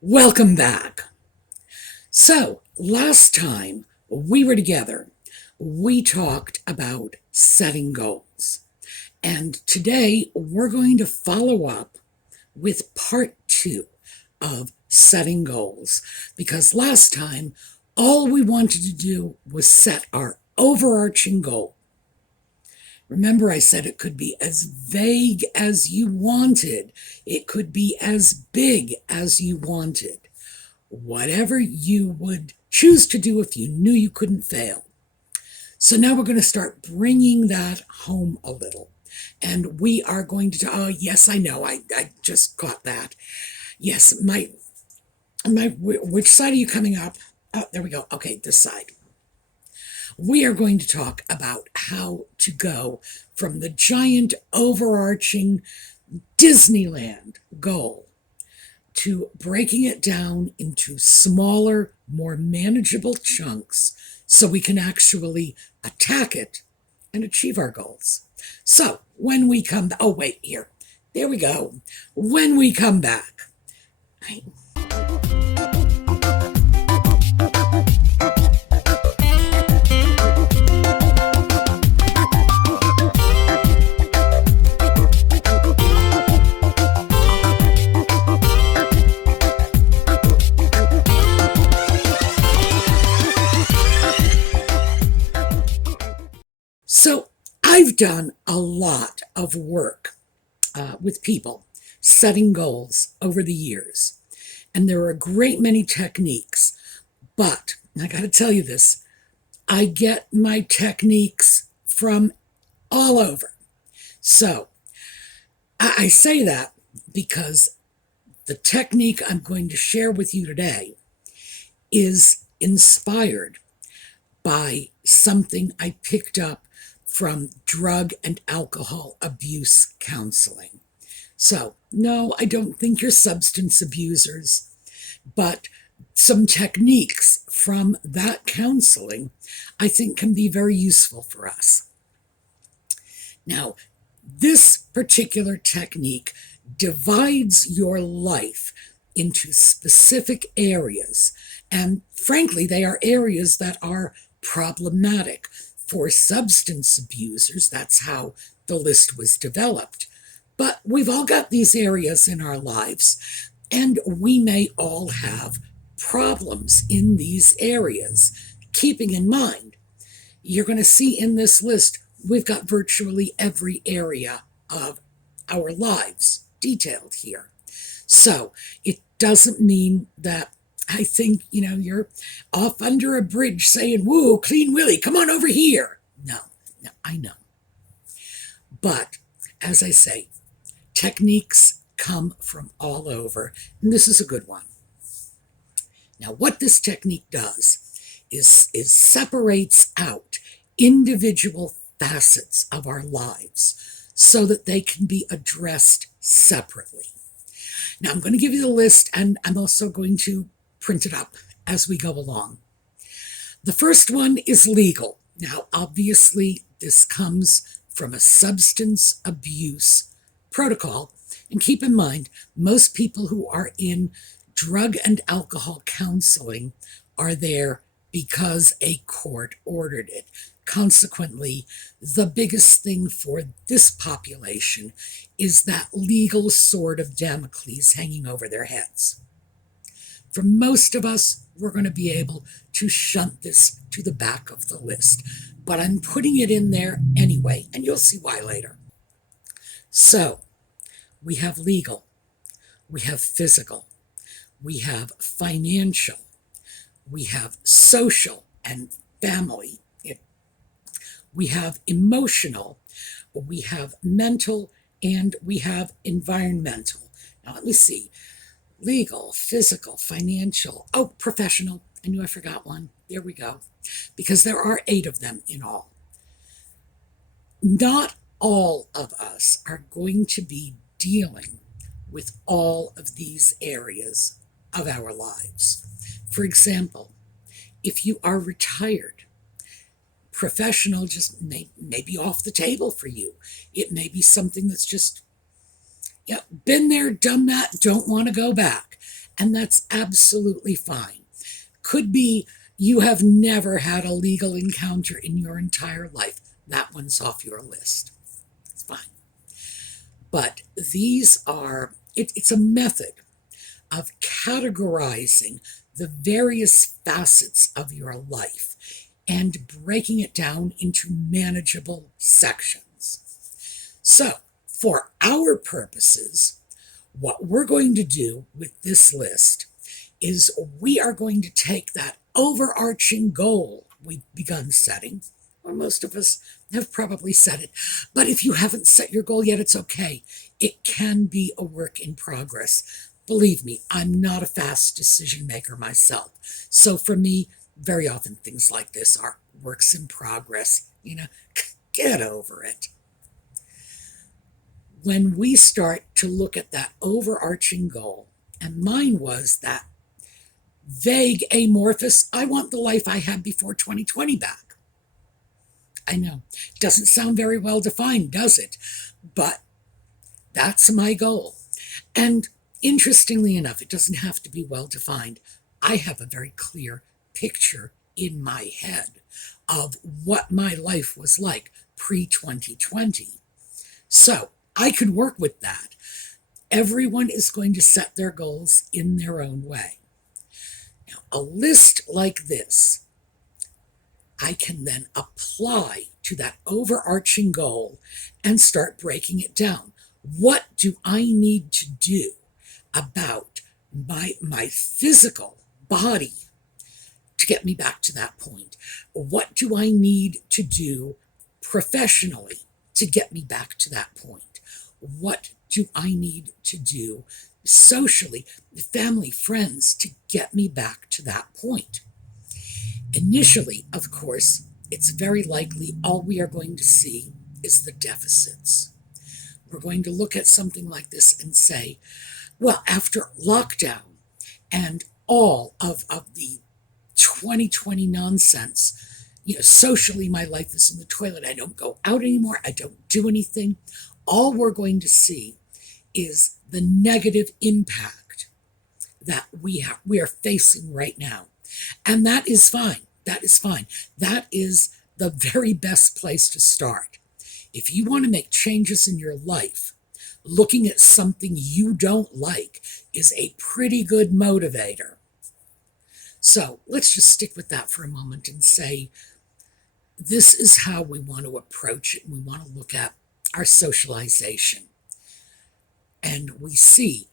Welcome back. So, last time we were together, we talked about setting goals. And today we're going to follow up with part 2 of setting goals. Because last time, all we wanted to do was set our overarching goal. Remember, I said it could be as vague as you wanted. It could be as big as you wanted. Whatever you would choose to do if you knew you couldn't fail. So now we're going to start bringing that home a little. And we are going to, oh, yes, I know, I just got that. Yes, which side are you coming up? Oh, there we go. Okay, this side. We are going to talk about how to go from the giant overarching Disneyland goal to breaking it down into smaller, more manageable chunks so we can actually attack it and achieve our goals. So when we come, oh wait, here, there we go. When we come back, so I've done a lot of work with people setting goals over the years. And there are a great many techniques. But I got to tell you this, I get my techniques from all over. So I say that because the technique I'm going to share with you today is inspired by something I picked up from drug and alcohol abuse counseling. So, no, I don't think you're substance abusers, but some techniques from that counseling I think can be very useful for us. Now, this particular technique divides your life into specific areas, and frankly, they are areas that are problematic. For substance abusers, that's how the list was developed. But we've all got these areas in our lives, and we may all have problems in these areas. Keeping in mind, you're going to see in this list, we've got virtually every area of our lives detailed here. So it doesn't mean that I think, you're off under a bridge saying, woo, clean Willy, come on over here. No, I know. But as I say, techniques come from all over, and this is a good one. Now, what this technique does is separates out individual facets of our lives so that they can be addressed separately. Now, I'm going to give you the list, and I'm also going to print it up as we go along. The first one is legal. Now, obviously, this comes from a substance abuse protocol. And keep in mind, most people who are in drug and alcohol counseling are there because a court ordered it. Consequently, the biggest thing for this population is that legal sword of Damocles hanging over their heads. For most of us, we're going to be able to shunt this to the back of the list. But I'm putting it in there anyway, and you'll see why later. So, we have legal, we have physical, we have financial, we have social and family, we have emotional, we have mental, and we have environmental. Now, let me see. Legal, physical, financial, professional. I knew I forgot one. There we go. Because there are 8 of them in all. Not all of us are going to be dealing with all of these areas of our lives. For example, if you are retired, professional just may be off the table for you. It may be something that's just, been there, done that, don't want to go back. And that's absolutely fine. Could be you have never had a legal encounter in your entire life. That one's off your list. It's fine. But it's a method of categorizing the various facets of your life and breaking it down into manageable sections. So, for our purposes, what we're going to do with this list is we are going to take that overarching goal we've begun setting, or most of us have probably set it, but if you haven't set your goal yet, it's okay. It can be a work in progress. Believe me, I'm not a fast decision maker myself. So for me, very often things like this are works in progress. Get over it. When we start to look at that overarching goal, and mine was that vague, amorphous, I want the life I had before 2020 back. I know, doesn't sound very well defined, does it? But that's my goal. And interestingly enough, it doesn't have to be well defined. I have a very clear picture in my head of what my life was like pre-2020. So I could work with that. Everyone is going to set their goals in their own way. Now, a list like this, I can then apply to that overarching goal and start breaking it down. What do I need to do about my physical body to get me back to that point? What do I need to do professionally to get me back to that point? What do I need to do socially, family, friends, to get me back to that point? Initially, of course, it's very likely all we are going to see is the deficits. We're going to look at something like this and say, well, after lockdown and all of the 2020 nonsense, socially my life is in the toilet. I don't go out anymore. I don't do anything. All we're going to see is the negative impact that we are facing right now. And that is fine. That is fine. That is the very best place to start. If you want to make changes in your life, looking at something you don't like is a pretty good motivator. So let's just stick with that for a moment and say, this is how we want to approach it. We want to look at our socialization. And we see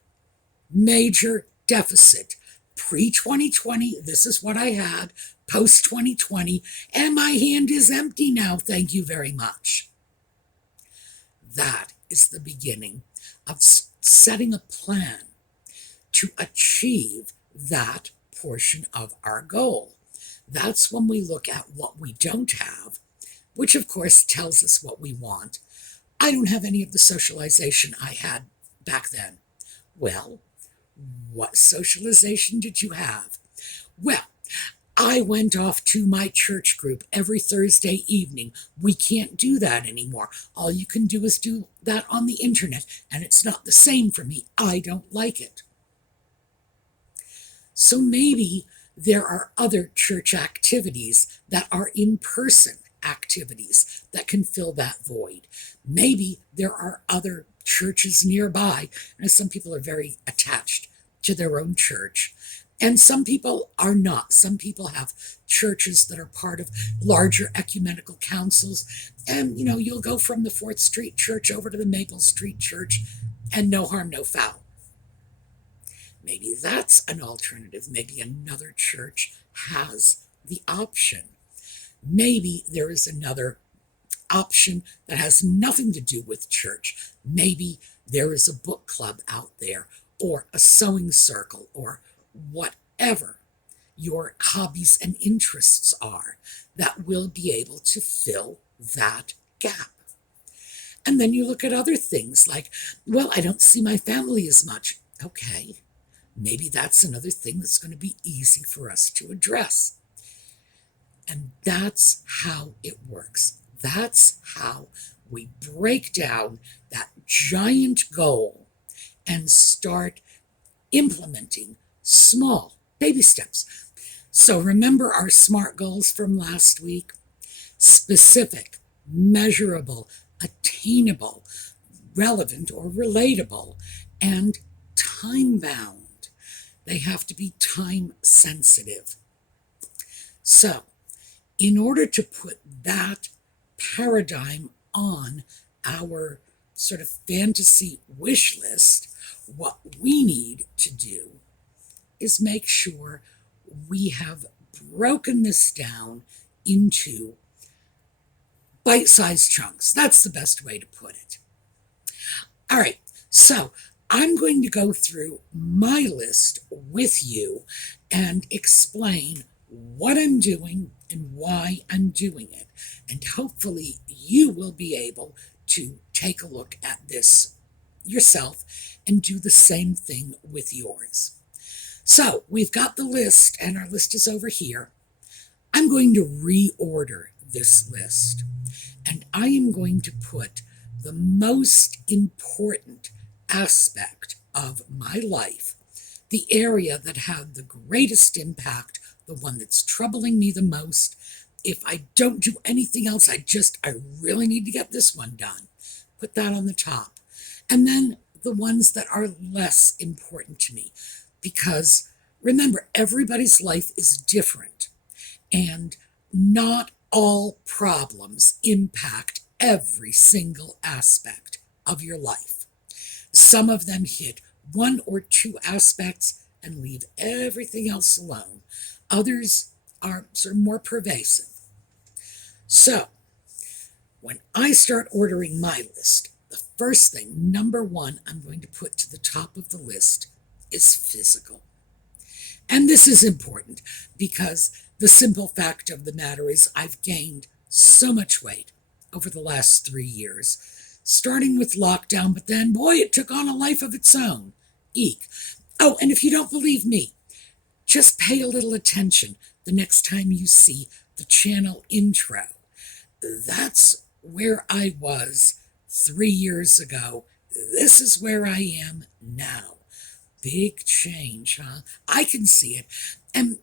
major deficit. Pre-2020, this is what I had. Post-2020, and my hand is empty now. Thank you very much. That is the beginning of setting a plan to achieve that portion of our goal. That's when we look at what we don't have, which of course tells us what we want. I don't have any of the socialization I had back then. Well, what socialization did you have? Well, I went off to my church group every Thursday evening. We can't do that anymore. All you can do is do that on the internet, and it's not the same for me. I don't like it. So maybe there are other church activities that are in-person activities that can fill that void. Maybe there are other churches nearby, and some people are very attached to their own church. And some people are not. Some people have churches that are part of larger ecumenical councils. And, you'll go from the 4th Street Church over to the Maple Street Church, and no harm, no foul. Maybe that's an alternative. Maybe another church has the option. Maybe there is another option that has nothing to do with church. Maybe there is a book club out there, or a sewing circle, or whatever your hobbies and interests are that will be able to fill that gap. And then you look at other things like, well, I don't see my family as much. Okay, maybe that's another thing that's going to be easy for us to address. And that's how it works. That's how we break down that giant goal and start implementing Small, baby steps. So remember our SMART goals from last week? Specific, measurable, attainable, relevant or relatable, and time-bound. They have to be time-sensitive. So, in order to put that paradigm on our sort of fantasy wish list, what we need to do is make sure we have broken this down into bite-sized chunks. That's the best way to put it. All right, so I'm going to go through my list with you and explain what I'm doing and why I'm doing it. And hopefully you will be able to take a look at this yourself and do the same thing with yours. So we've got the list, and our list is over here. I'm going to reorder this list, and I am going to put the most important aspect of my life, the area that had the greatest impact, the one that's troubling me the most. If I don't do anything else, I really need to get this one done. Put that on the top. And then the ones that are less important to me. Because remember, everybody's life is different. And not all problems impact every single aspect of your life. Some of them hit one or two aspects and leave everything else alone. Others are sort of more pervasive. So, when I start ordering my list, the first thing, number one, I'm going to put to the top of the list is physical. And this is important because the simple fact of the matter is I've gained so much weight over the last 3 years, starting with lockdown, but then, boy, it took on a life of its own. Eek. Oh, and if you don't believe me, just pay a little attention the next time you see the channel intro. That's where I was 3 years ago. This is where I am now. Big change, huh? I can see it. And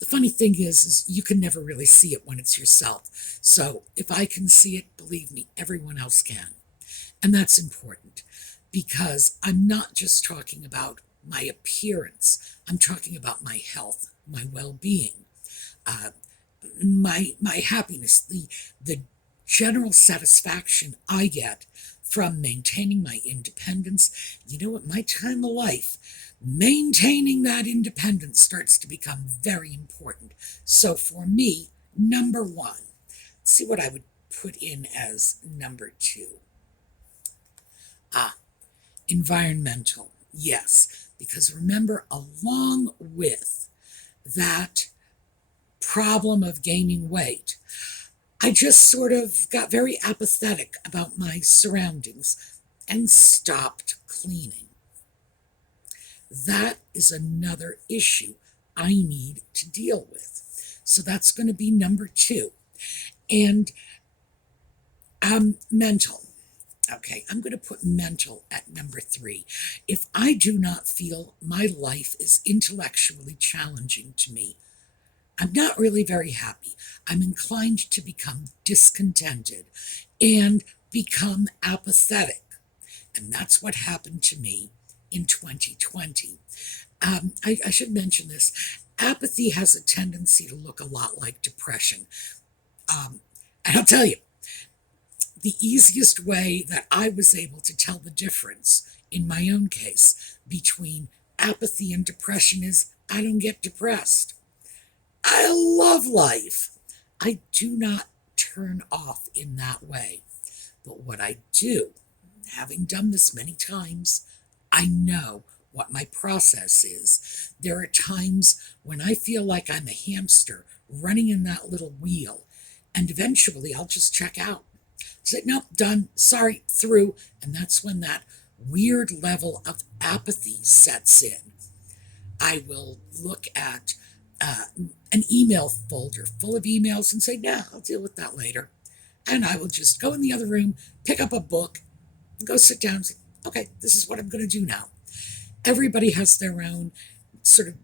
the funny thing is you can never really see it when it's yourself. So if I can see it, believe me, everyone else can. And that's important because I'm not just talking about my appearance. I'm talking about my health, my well-being, my happiness, the general satisfaction I get from maintaining my independence. You know, at my time of life, maintaining that independence starts to become very important. So for me, number one, let's see what I would put in as number two. Environmental. Yes, because remember, along with that problem of gaining weight, I just sort of got very apathetic about my surroundings and stopped cleaning. That is another issue I need to deal with. So that's going to be number two. And mental. Okay, I'm going to put mental at number three. If I do not feel my life is intellectually challenging to me, I'm not really very happy. I'm inclined to become discontented and become apathetic. And that's what happened to me in 2020. I should mention this. Apathy has a tendency to look a lot like depression. And I'll tell you, the easiest way that I was able to tell the difference in my own case between apathy and depression is I don't get depressed. I love life. I do not turn off in that way. But what I do, having done this many times, I know what my process is. There are times when I feel like I'm a hamster running in that little wheel, and eventually I'll just check out. Say, nope, done, sorry, through. And that's when that weird level of apathy sets in. I will look at an email folder full of emails and say, nah, I'll deal with that later. And I will just go in the other room, pick up a book, and go sit down and say, okay, this is what I'm going to do now. Everybody has their own sort of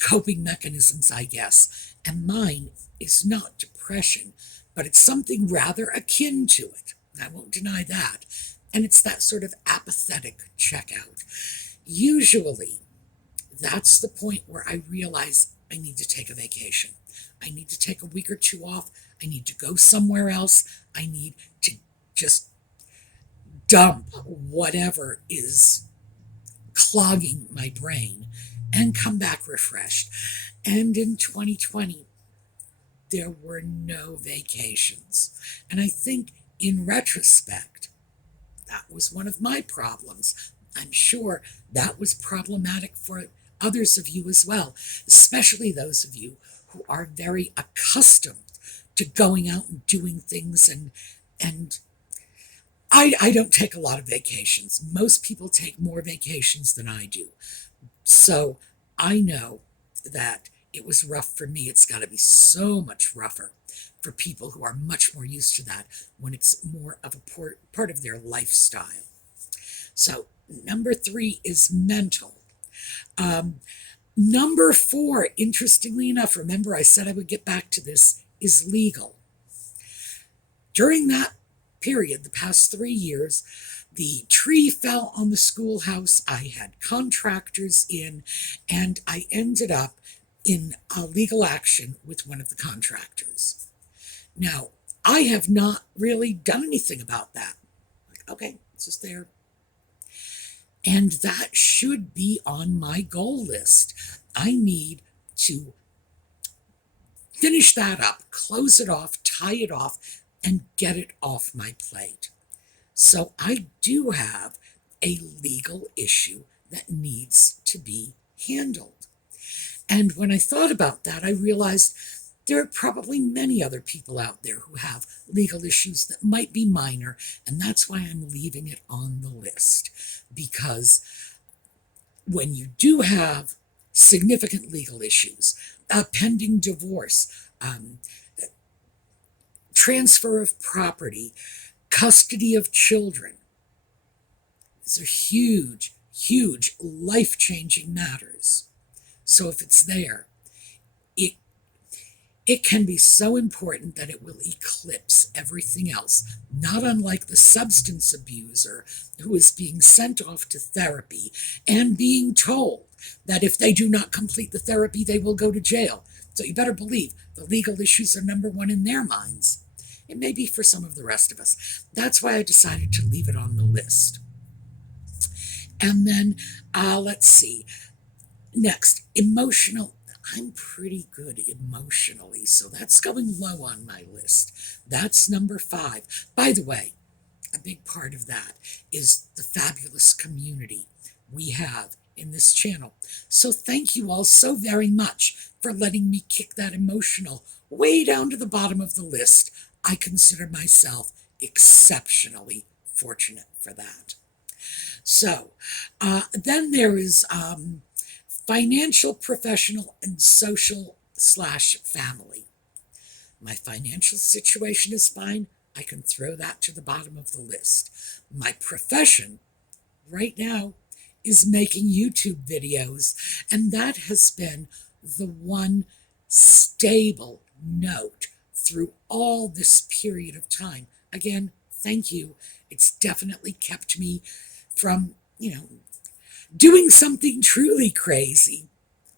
coping mechanisms, I guess. And mine is not depression, but it's something rather akin to it. I won't deny that. And it's that sort of apathetic checkout. Usually, that's the point where I realize I need to take a vacation. I need to take a week or two off. I need to go somewhere else. I need to just dump whatever is clogging my brain and come back refreshed. And in 2020, there were no vacations. And I think in retrospect, that was one of my problems. I'm sure that was problematic for others of you as well, especially those of you who are very accustomed to going out and doing things. And I don't take a lot of vacations. Most people take more vacations than I do. So I know that it was rough for me. It's got to be so much rougher for people who are much more used to that when it's more of a part of their lifestyle. So number 3 is mental. Number 4, interestingly enough, remember I said I would get back to this, is legal. During that period, the past 3 years, the tree fell on the schoolhouse. I had contractors in, and I ended up in a legal action with one of the contractors. Now, I have not really done anything about that. Like, okay, it's just there. And that should be on my goal list. I need to finish that up, close it off, tie it off, and get it off my plate. So I do have a legal issue that needs to be handled. And when I thought about that, I realized there are probably many other people out there who have legal issues that might be minor, and that's why I'm leaving it on the list. Because when you do have significant legal issues, a pending divorce, transfer of property, custody of children, these are huge, huge life-changing matters. So if it's there, it can be so important that it will eclipse everything else, not unlike the substance abuser who is being sent off to therapy and being told that if they do not complete the therapy, they will go to jail. So you better believe the legal issues are number one in their minds. It may be for some of the rest of us. That's why I decided to leave it on the list. And then, let's see. Next, emotional. I'm pretty good emotionally, so that's going low on my list. That's number 5. By the way, a big part of that is the fabulous community we have in this channel. So thank you all so very much for letting me kick that emotional way down to the bottom of the list. I consider myself exceptionally fortunate for that. So then there is financial, professional, and social/family. My financial situation is fine. I can throw that to the bottom of the list. My profession right now is making YouTube videos, and that has been the one stable note through all this period of time. Again, thank you. It's definitely kept me from, doing something truly crazy.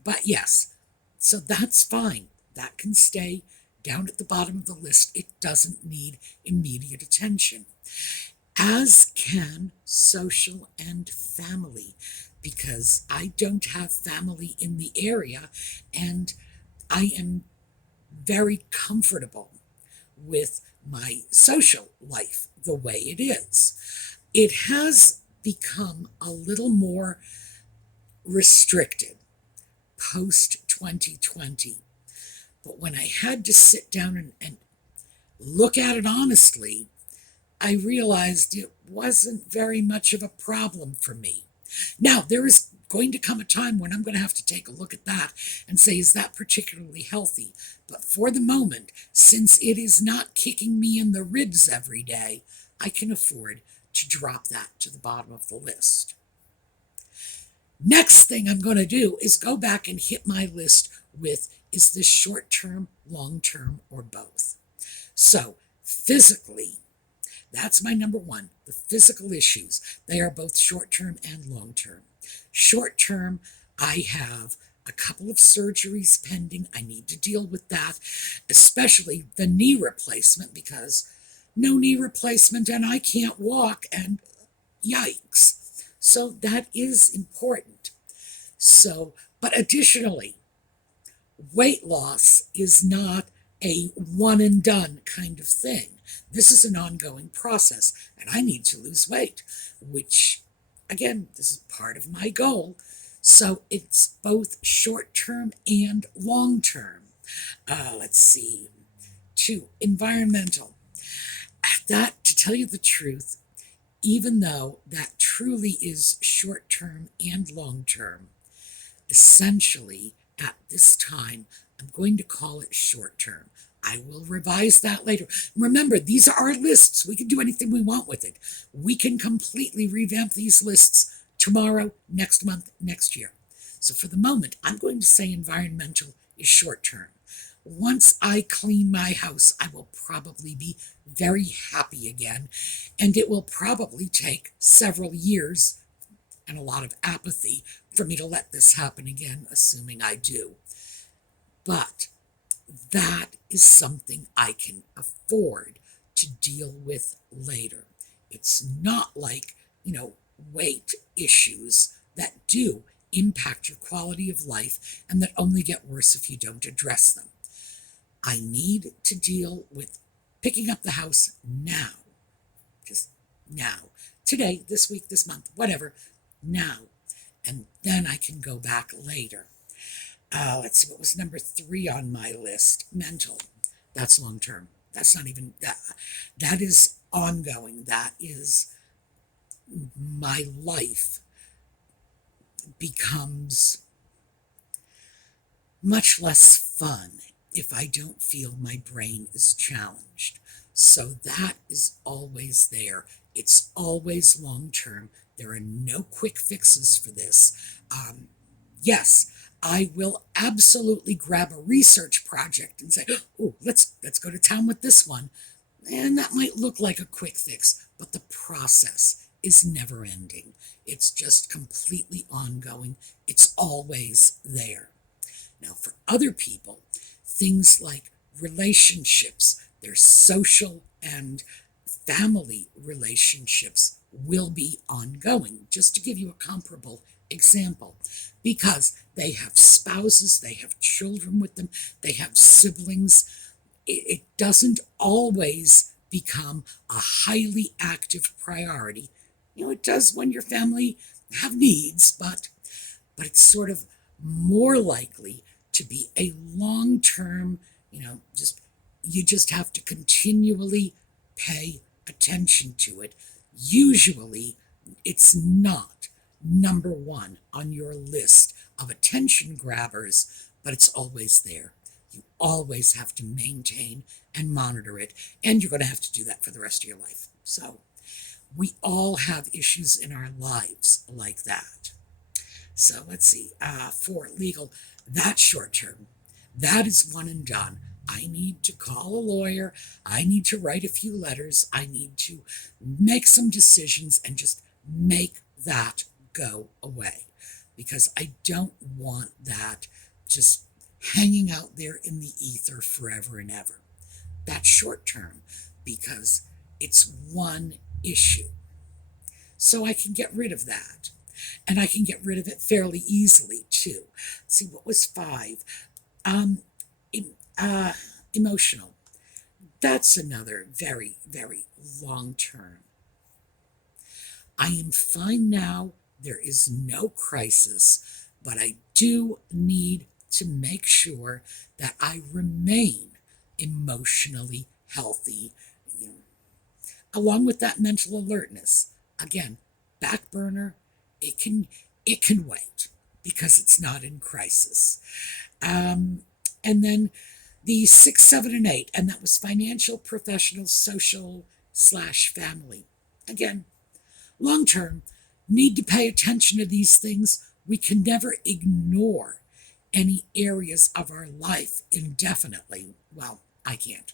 But yes, so that's fine. That can stay down at the bottom of the list. It doesn't need immediate attention. As can social and family, because I don't have family in the area, and I am very comfortable with my social life the way it is. It has become a little more restricted post-2020. But when I had to sit down and look at it honestly, I realized it wasn't very much of a problem for me. Now, there is going to come a time when I'm going to have to take a look at that and say, is that particularly healthy? But for the moment, since it is not kicking me in the ribs every day, I can afford to drop that to the bottom of the list. Next thing I'm going to do is go back and hit my list with, is this short term, long term, or both? So physically, that's my number one, the physical issues. They are both short term and long term. Short term, I have a couple of surgeries pending. I need to deal with that, especially the knee replacement, because no knee replacement and I can't walk, and yikes. So that is important. So, but additionally, weight loss is not a one and done kind of thing. This is an ongoing process, and I need to lose weight, which, again, this is part of my goal. So it's both short term and long term. Let's see. 2, environmental. That, to tell you the truth, even though that truly is short term and long term, essentially at this time, I'm going to call it short term. I will revise that later. Remember, these are our lists. We can do anything we want with it. We can completely revamp these lists tomorrow, next month, next year. So for the moment, I'm going to say environmental is short term. Once I clean my house, I will probably be very happy again, and it will probably take several years and a lot of apathy for me to let this happen again, assuming I do. But that is something I can afford to deal with later. It's not like, weight issues that do impact your quality of life and that only get worse if you don't address them. I need to deal with picking up the house now. Just now. Today, this week, this month, whatever. Now. And then I can go back later. Let's see, what was number 3 on my list? Mental. That's long term. That's not even, that is ongoing. That is, my life becomes much less fun if I don't feel my brain is challenged. So that is always there. It's always long term. There are no quick fixes for this. Yes, I will absolutely grab a research project and say, oh, let's go to town with this one. And that might look like a quick fix, but the process is never ending. It's just completely ongoing. It's always there. Now, for other people, things like relationships, their social and family relationships will be ongoing. Just to give you a comparable example, because they have spouses, they have children with them, they have siblings. It doesn't always become a highly active priority. It does when your family have needs, but it's sort of more likely to be a long-term, you just have to continually pay attention to it. Usually, it's not number 1 on your list of attention grabbers, but it's always there. You always have to maintain and monitor it, and you're going to have to do that for the rest of your life. So we all have issues in our lives like that. So let's see, 4, legal, that's short term. That is one and done. I need to call a lawyer. I need to write a few letters. I need to make some decisions and just make that go away, because I don't want that just hanging out there in the ether forever and ever. That's short term because it's one issue. So I can get rid of that. And I can get rid of it fairly easily, too. See, what was 5? Emotional. That's another very, very long term. I am fine now. There is no crisis, but I do need to make sure that I remain emotionally healthy, along with that mental alertness. Again, back burner, it can wait because it's not in crisis. And then the 6, 7, and 8, and that was financial, professional, social / family. Again, long term, need to pay attention to these things, We can never ignore any areas of our life indefinitely. Well, I can't.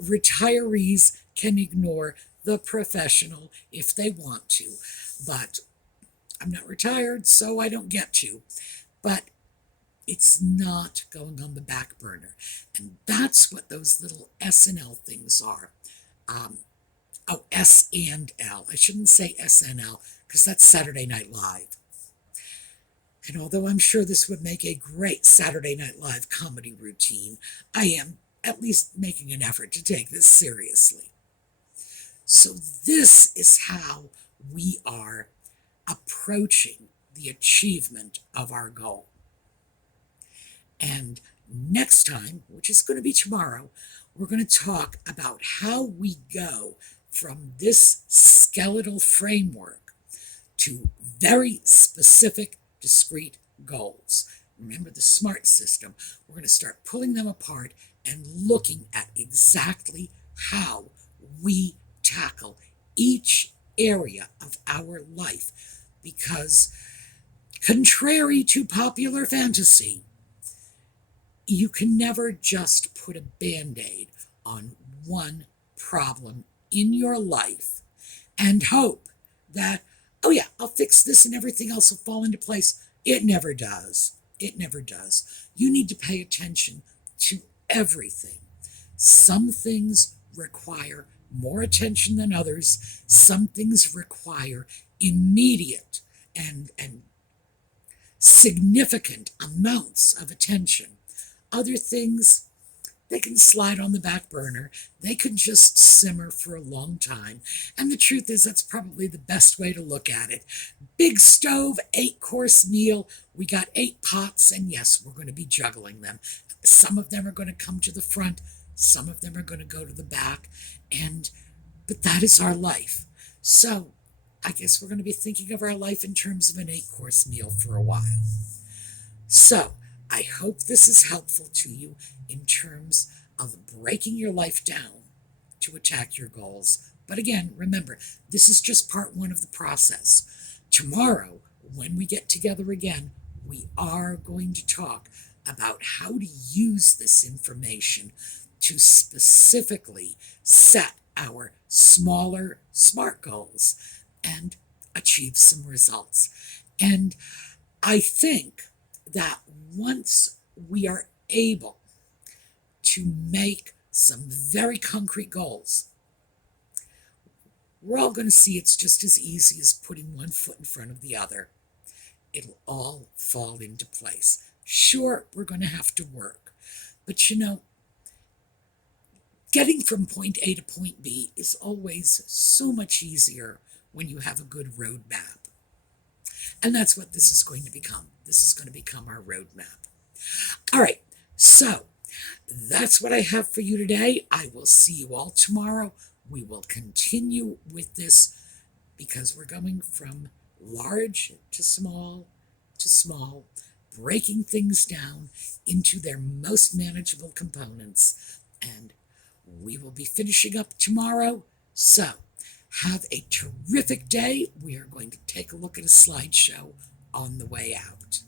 Retirees can ignore the professional if they want to, but I'm not retired, so I don't get to. But it's not going on the back burner. And that's what those little S&L things are. S and L. I shouldn't say SNL because that's Saturday Night Live. And although I'm sure this would make a great Saturday Night Live comedy routine, I am at least making an effort to take this seriously. So this is how we are approaching the achievement of our goal. And next time, which is going to be tomorrow, we're going to talk about how we go from this skeletal framework to very specific, discrete goals. Remember the SMART system. We're going to start pulling them apart and looking at exactly how we tackle each area of our life. Because, contrary to popular fantasy, you can never just put a Band-Aid on one problem in your life and hope that, oh yeah, I'll fix this and everything else will fall into place. It never does. It never does. You need to pay attention to everything. Some things require more attention than others. Some things require immediate and significant amounts of attention. Other things, they can slide on the back burner. They can just simmer for a long time. And the truth is, that's probably the best way to look at it. Big stove, 8-course meal. We got 8 pots, and yes, we're going to be juggling them. Some of them are going to come to the front. Some of them are going to go to the back. But that is our life. So I guess we're going to be thinking of our life in terms of an 8-course meal for a while. So I hope this is helpful to you in terms of breaking your life down to attack your goals. But again, remember, this is just part 1 of the process. Tomorrow, when we get together again, we are going to talk about how to use this information to specifically set our smaller SMART goals and achieve some results. And I think that once we are able to make some very concrete goals, we're all going to see it's just as easy as putting one foot in front of the other. It'll all fall into place. Sure, we're going to have to work, but getting from point A to point B is always so much easier when you have a good roadmap. And that's what this is going to become. This is going to become our roadmap. All right, so that's what I have for you today. I will see you all tomorrow. We will continue with this because we're going from large to small, breaking things down into their most manageable components. And we will be finishing up tomorrow. So have a terrific day. We are going to take a look at a slideshow on the way out.